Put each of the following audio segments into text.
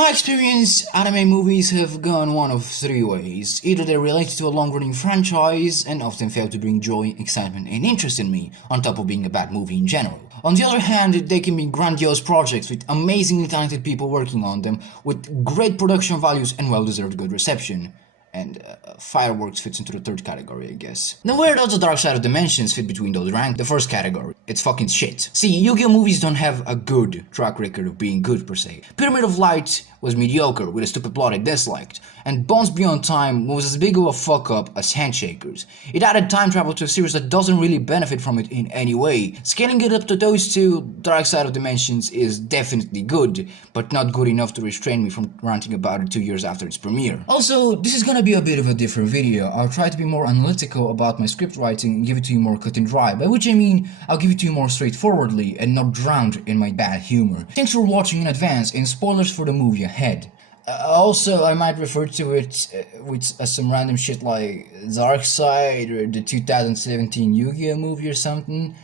my experience, anime movies have gone one of three ways. Either they're related to a long-running franchise and often fail to bring joy, excitement and interest in me, on top of being a bad movie in general. On the other hand, they can be grandiose projects with amazingly talented people working on them, with great production values and well-deserved good reception. And fireworks fits into the third category, I guess. Now where does the Dark Side of Dimensions fit between those ranks? The first category. It's fucking shit. See, Yu-Gi-Oh! Movies don't have a good track record of being good per se. Pyramid of Light was mediocre, with a stupid plot I disliked, and Bonds Beyond Time was as big of a fuck up as Handshakers. It added time travel to a series that doesn't really benefit from it in any way. Scaling it up to those two, Dark Side of Dimensions is definitely good, but not good enough to restrain me from ranting about it 2 years after its premiere. Also, this is gonna be a bit of a different video. I'll try to be more analytical about my script writing and give it to you more cut and dry, by which I mean I'll give it to you more straightforwardly and not drowned in my bad humor. Thanks for watching in advance, and spoilers for the movie ahead. Also, I might refer to it with some random shit like Dark Side or the 2017 Yu-Gi-Oh! Movie or something.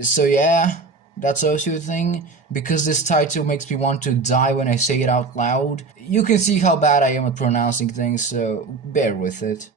So yeah, that's also a thing. Because this title makes me want to die when I say it out loud. You can see how bad I am at pronouncing things, so bear with it.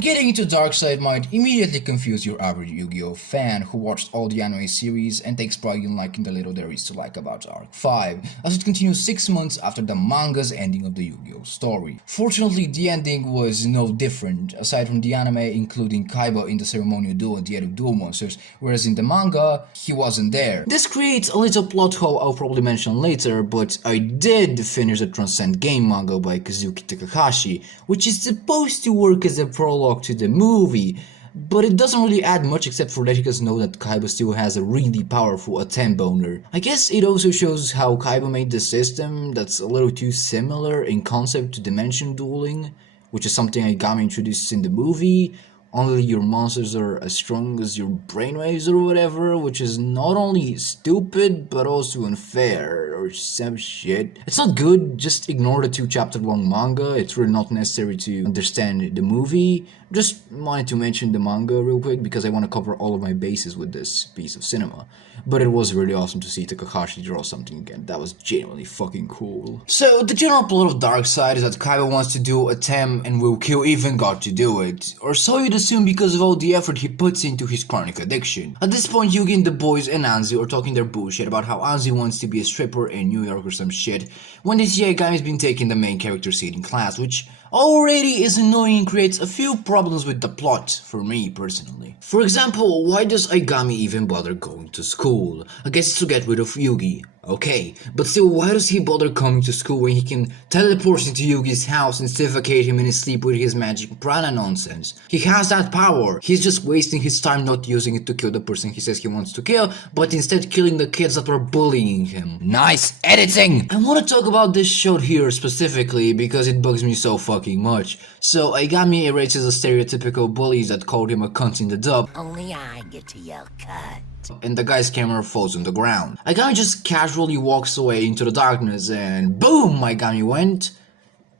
Getting into Darkseid might immediately confuse your average Yu-Gi-Oh! Fan who watched all the anime series and takes pride in liking the little there is to like about Arc 5, as it continues 6 months after the manga's ending of the Yu-Gi-Oh! Story. Fortunately, the ending was no different, aside from the anime including Kaiba in the ceremonial duel at the end of Duel Monsters, whereas in the manga, he wasn't there. This creates a little plot hole I'll probably mention later, but I did finish the Transcend Game manga by Kazuki Takahashi, which is supposed to work as a prologue to the movie, but it doesn't really add much except for letting us know that Kaiba still has a really powerful attempt boner. I guess it also shows how Kaiba made the system that's a little too similar in concept to dimension dueling, which is something Aigami introduced in the movie. Only your monsters are as strong as your brainwaves or whatever, which is not only stupid but also unfair or some shit. It's not good, just ignore the 2-chapter long manga, it's really not necessary to understand the movie. Just wanted to mention the manga real quick because I want to cover all of my bases with this piece of cinema. But it was really awesome to see Takahashi draw something again, that was genuinely fucking cool. So the general plot of Darkseid is that Kaiba wants to do a tem and will kill even God to do it, or so you'd assume because of all the effort he puts into his chronic addiction. At this point, Yugi and the boys and Anzi are talking their bullshit about how Anzi wants to be a stripper in New York or some shit, when this Aigami's been taking the main character seat in class, which already is annoying and creates a few problems with the plot, for me personally. For example, why does Aigami even bother going to school? I guess it's to get rid of Yugi. Okay, but still, why does he bother coming to school when he can teleport into Yugi's house and suffocate him in his sleep with his magic prana nonsense? He has that power, he's just wasting his time not using it to kill the person he says he wants to kill, but instead killing the kids that were bullying him. Nice editing! I want to talk about this shot here specifically because it bugs me so fucking much. So Aigami erases the stereotypical bullies that called him a cunt in the dub. Only I get to yell cut. And the guy's camera falls on the ground. Aigami just casually walks away into the darkness and boom, Aigami went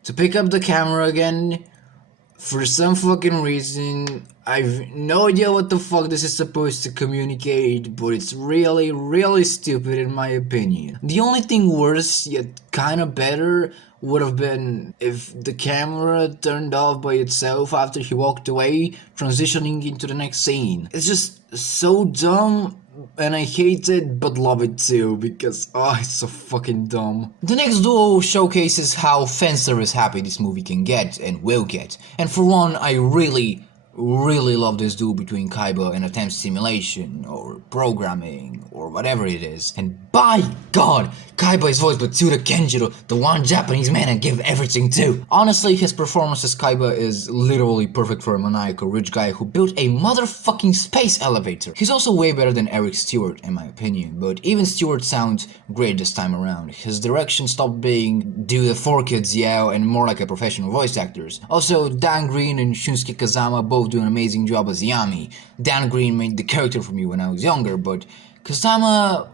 to pick up the camera again. For some fucking reason, I've no idea what the fuck this is supposed to communicate, but it's really stupid in my opinion. The only thing worse, yet kinda better, would have been if the camera turned off by itself after he walked away, transitioning into the next scene. It's just so dumb, and I hate it but love it too, because it's so fucking dumb. The next duel showcases how fan service happy this movie can get and will get, and for one, I really love this duel between Kaiba and attempt simulation, or programming, or whatever it is. And by God, Kaiba is voiced by Tsuda Kenjiro, the one Japanese man I give everything to. Honestly, his performance as Kaiba is literally perfect for a maniacal rich guy who built a motherfucking space elevator. He's also way better than Eric Stewart in my opinion, but even Stewart sounds great this time around. His direction stopped being do the 4 kids yell and more like a professional voice actors. Also, Dan Green and Shunsuke Kazama both do an amazing job as Yami. Dan Green made the character for me when I was younger, but Kazama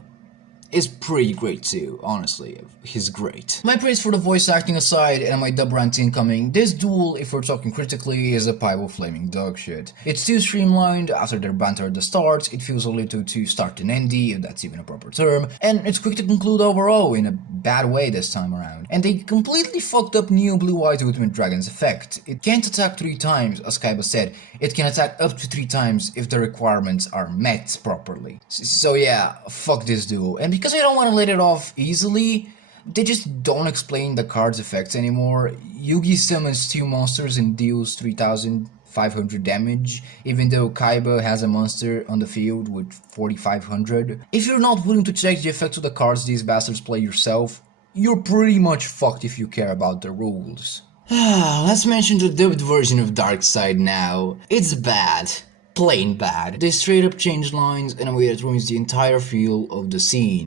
is pretty great too, honestly. He's great. My praise for the voice acting aside and my dub rant incoming, this duel, if we're talking critically, is a pile of flaming dog shit. It's too streamlined, after their banter at the start, it feels a little too start and endy, if that's even a proper term, and it's quick to conclude overall in a bad way this time around. And they completely fucked up Neo Blue Eyes Ultimate Dragon's effect. It can't attack 3 times, as Kaiba said, it can attack up to 3 times if the requirements are met properly. So yeah, fuck this duel. And because I don't want to let it off easily, they just don't explain the card's effects anymore. Yugi summons 2 monsters and deals 3,500 damage, even though Kaiba has a monster on the field with 4,500. If you're not willing to check the effects of the cards these bastards play yourself, you're pretty much fucked if you care about the rules. Let's mention the dubbed version of Darkseid now. It's bad. Plain bad. They straight up change lines in a way that ruins the entire feel of the scene.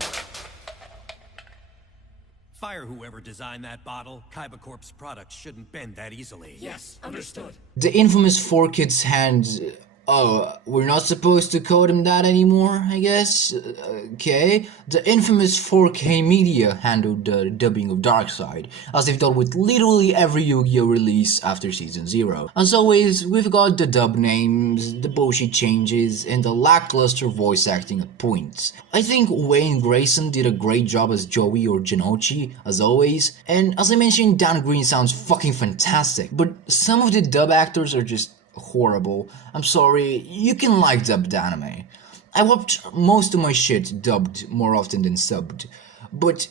Fire whoever designed that bottle. Kaiba Corp's products shouldn't bend that easily. Yes, understood. The infamous 4Kids hands. Oh, we're not supposed to call them that anymore, I guess? Okay. The infamous 4K Media handled the dubbing of Darkseid, as they've done with literally every Yu-Gi-Oh! Release after Season 0. As always, we've got the dub names, the bullshit changes, and the lackluster voice acting at points. I think Wayne Grayson did a great job as Joey or Jinochi, as always, and as I mentioned, Dan Green sounds fucking fantastic, but some of the dub actors are just horrible. I'm sorry, you can like dubbed anime. I watch most of my shit dubbed more often than subbed, but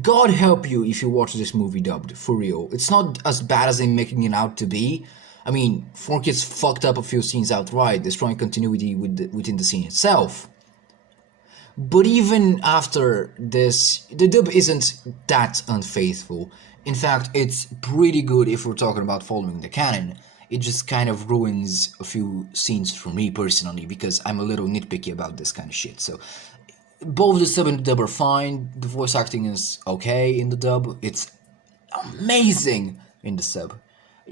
God help you if you watch this movie dubbed, for real. It's not as bad as I'm making it out to be. I mean, 4Kids fucked up a few scenes outright, destroying continuity within the scene itself. But even after this, the dub isn't that unfaithful. In fact, it's pretty good if we're talking about following the canon. It just kind of ruins a few scenes for me personally, because I'm a little nitpicky about this kind of shit. So both the sub and the dub are fine. The voice acting is okay in the dub. It's amazing in the sub.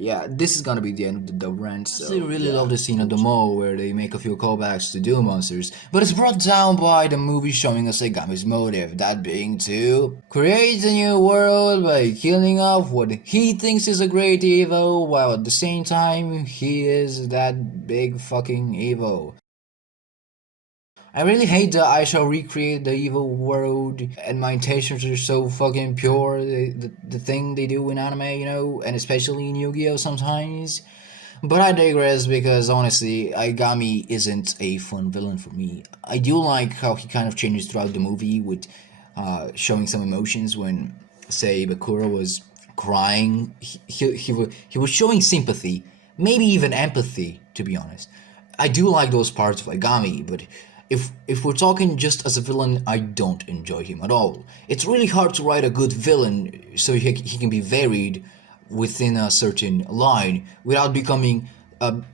Yeah, this is gonna be the end of the dub rant. So I really love the scene at the mall where they make a few callbacks to Duel Monsters, but it's brought down by the movie showing us Agami's motive, that being to create a new world by killing off what he thinks is a great evil, while at the same time he is that big fucking evil. I really hate that I shall recreate the evil world, and my intentions are so fucking pure, the thing they do in anime, you know, and especially in Yu-Gi-Oh! Sometimes. But I digress, because honestly, Agami isn't a fun villain for me. I do like how he kind of changes throughout the movie, with showing some emotions when, say, Bakura was crying. He was showing sympathy, maybe even empathy, to be honest. I do like those parts of Agami, but if we're talking just as a villain, I don't enjoy him at all. It's really hard to write a good villain so he can be varied within a certain line without becoming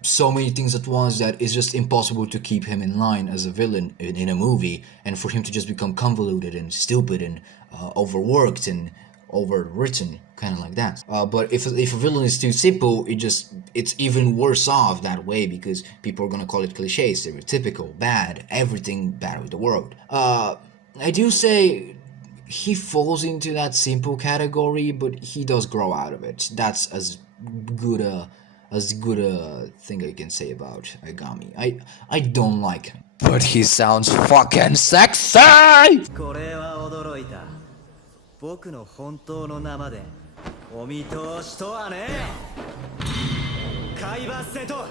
so many things at once that it's just impossible to keep him in line as a villain in a movie, and for him to just become convoluted and stupid and overworked and overwritten, kind of like that. But if a villain is too simple, it's even worse off that way, because people are gonna call it cliche, stereotypical, bad, everything bad with the world. I do say he falls into that simple category, but he does grow out of it. That's as good a thing I can say about Agami. I don't like him, but he sounds fucking sexy! これは驚いた。僕の本当の名までお見通しとはね。海抜瀬戸。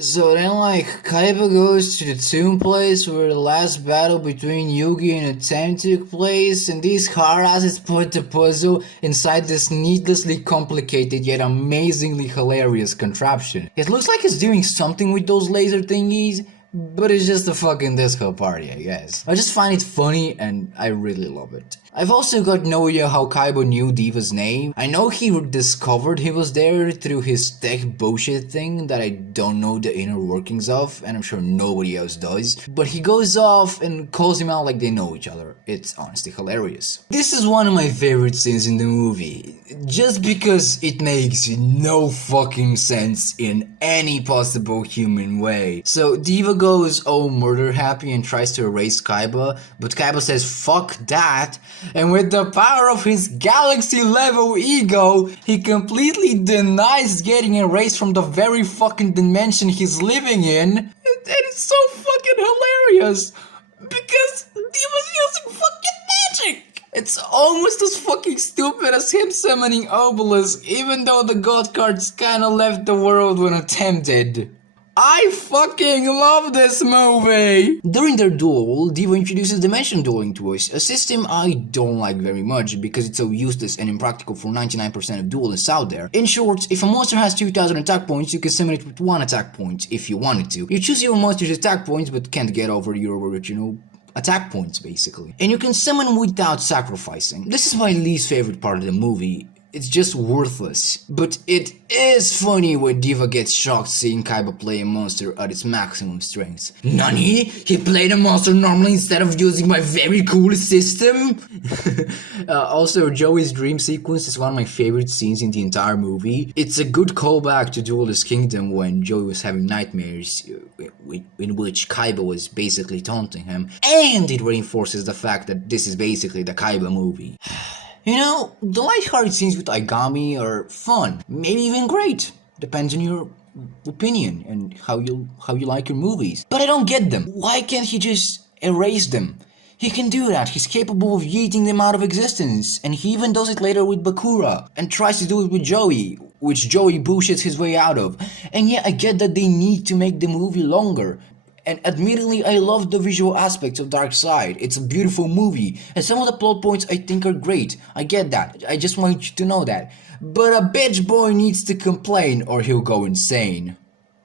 So then, like, Kaiba goes to the tomb place where the last battle between Yugi and Atem took place, and these harasses put the puzzle inside this needlessly complicated yet amazingly hilarious contraption. It looks like it's doing something with those laser thingies, but it's just a fucking disco party, I guess. I just find it funny and I really love it. I've also got no idea how Kaiba knew Diva's name. I know he discovered he was there through his tech bullshit thing that I don't know the inner workings of, and I'm sure nobody else does. But he goes off and calls him out like they know each other. It's honestly hilarious. This is one of my favorite scenes in the movie, just because it makes no fucking sense in any possible human way. So Diva goes all murder happy and tries to erase Kaiba, but Kaiba says fuck that, and with the power of his galaxy level ego, he completely denies getting erased from the very fucking dimension he's living in. And it's so fucking hilarious because he was using fucking magic. It's almost as fucking stupid as him summoning Obelisk, even though the god cards kinda left the world when attempted. I fucking love this movie! During their duel, Diva introduces Dimension Dueling to us, a system I don't like very much because it's so useless and impractical for 99% of duelists out there. In short, if a monster has 2000 attack points, you can summon it with 1 attack point if you wanted to. You choose your monster's attack points but can't get over your original attack points basically. And you can summon without sacrificing. This is my least favorite part of the movie. It's just worthless. But it is funny when Diva gets shocked seeing Kaiba play a monster at its maximum strength. Nani? He played a monster normally instead of using my very cool system? Also, Joey's dream sequence is one of my favorite scenes in the entire movie. It's a good callback to Duelist Kingdom when Joey was having nightmares in which Kaiba was basically taunting him. And it reinforces the fact that this is basically the Kaiba movie. You know, the lighthearted scenes with Aigami are fun, maybe even great. Depends on your opinion and how you like your movies. But I don't get them. Why can't he just erase them? He can do that. He's capable of yeeting them out of existence, and he even does it later with Bakura and tries to do it with Joey, which Joey bullshits his way out of. And yeah, I get that they need to make the movie longer. And admittedly, I love the visual aspects of Dark Side. It's a beautiful movie, and some of the plot points I think are great. I get that. I just want you to know that. But a bitch boy needs to complain or he'll go insane.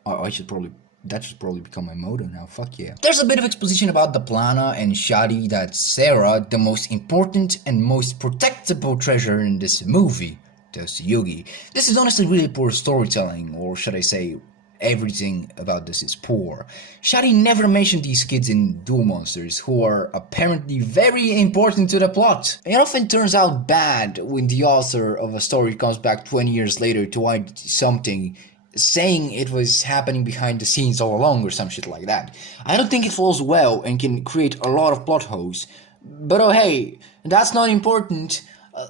That should probably become my motto now, fuck yeah. There's a bit of exposition about the Plana and Shadi that Sarah, the most important and most protectable treasure in this movie, tells to Yugi. This is honestly really poor storytelling, or should I say, everything about this is poor. Shadi never mentioned these kids in Duel Monsters, who are apparently very important to the plot. It often turns out bad when the author of a story comes back 20 years later to write something saying it was happening behind the scenes all along or some shit like that. I don't think it flows well and can create a lot of plot holes. But oh hey, that's not important.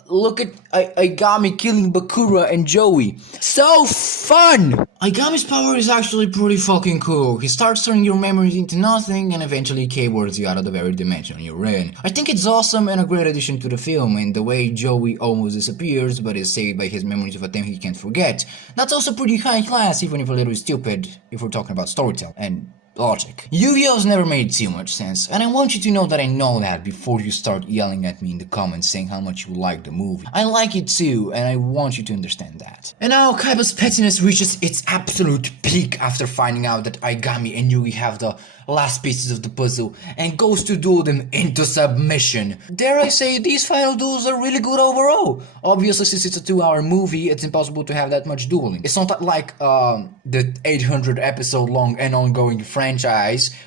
Look at Aigami killing Bakura and Joey. So fun! Aigami's power is actually pretty fucking cool. He starts turning your memories into nothing and eventually keyboards you out of the very dimension you're in. I think it's awesome and a great addition to the film, and the way Joey almost disappears but is saved by his memories of a time he can't forget. That's also pretty high class, even if a little stupid, if we're talking about storytelling and logic. Yu-Gi-Oh's never made too much sense, and I want you to know that I know that before you start yelling at me in the comments saying how much you like the movie. I like it too, and I want you to understand that. And now Kaiba's pettiness reaches its absolute peak after finding out that Aigami and Yugi have the last pieces of the puzzle and goes to duel them into submission. Dare I say, these final duels are really good overall. Obviously, since it's a 2-hour movie, it's impossible to have that much dueling. It's not like the 800 episode long and ongoing franchise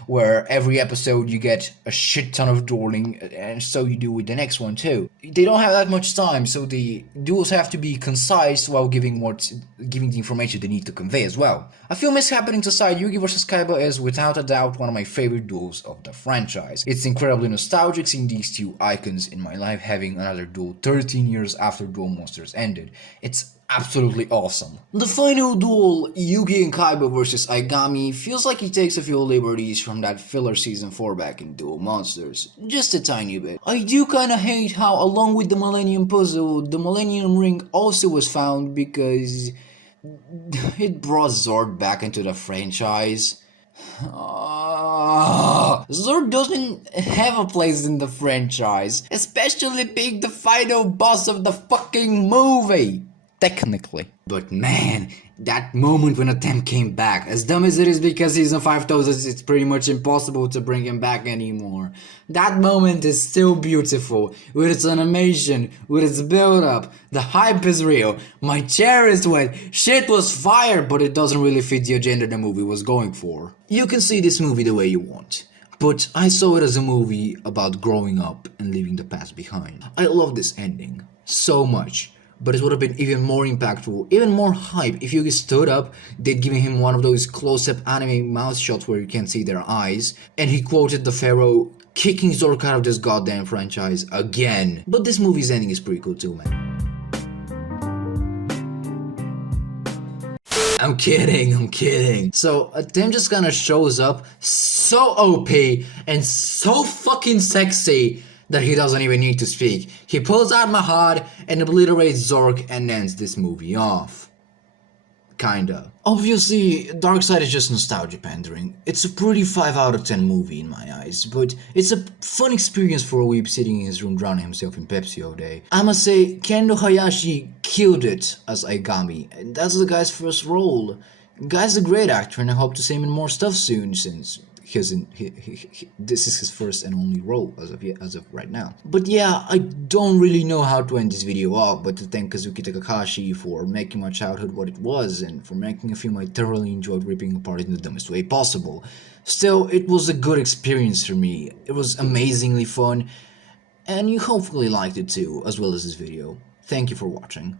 where every episode you get a shit ton of dueling, and so you do with the next one too. They don't have that much time, so the duels have to be concise while giving the information they need to convey as well. A few mishappenings aside, Yugi vs Kaiba is without a doubt one of my favorite duels of the franchise. It's incredibly nostalgic seeing these two icons in my life having another duel 13 years after Duel Monsters ended. It's absolutely awesome. The final duel, Yugi and Kaiba vs Aigami, feels like he takes a few liberties from that filler season 4 back in Duel Monsters. Just a tiny bit. I do kinda hate how along with the Millennium Puzzle, the Millennium Ring also was found because it brought Zord back into the franchise. Zord doesn't have a place in the franchise, especially being the final boss of the fucking movie. technically. But man, that moment when Atem came back, as dumb as it is because season 5000 it's pretty much impossible to bring him back anymore. That moment is still beautiful, with its animation, with its build up, the hype is real, my chair is wet, shit was fire, but it doesn't really fit the agenda the movie was going for. You can see this movie the way you want, but I saw it as a movie about growing up and leaving the past behind. I love this ending so much. But it would have been even more impactful, even more hype if Yugi stood up, they'd given him one of those close-up anime mouth shots where you can't see their eyes, and he quoted the pharaoh, kicking Zork out of this goddamn franchise again. But this movie's ending is pretty cool too, man. I'm kidding. So Tim just kinda shows up so OP and so fucking sexy that he doesn't even need to speak. He pulls out Mahad and obliterates Zork and ends this movie off. Kinda. Obviously, Darkseid is just nostalgia pandering. It's a pretty 5 out of 10 movie in my eyes, but it's a fun experience for a weeb sitting in his room drowning himself in Pepsi all day. I must say, Kendo Hayashi killed it as Aigami, and that's the guy's first role. Guy's a great actor and I hope to see him in more stuff soon since this is his first and only role as of right now. But yeah, I don't really know how to end this video off but to thank Kazuki Takakashi for making my childhood what it was and for making a film I thoroughly enjoyed ripping apart in the dumbest way possible. Still, it was a good experience for me. It was amazingly fun and you hopefully liked it too, as well as this video. Thank you for watching.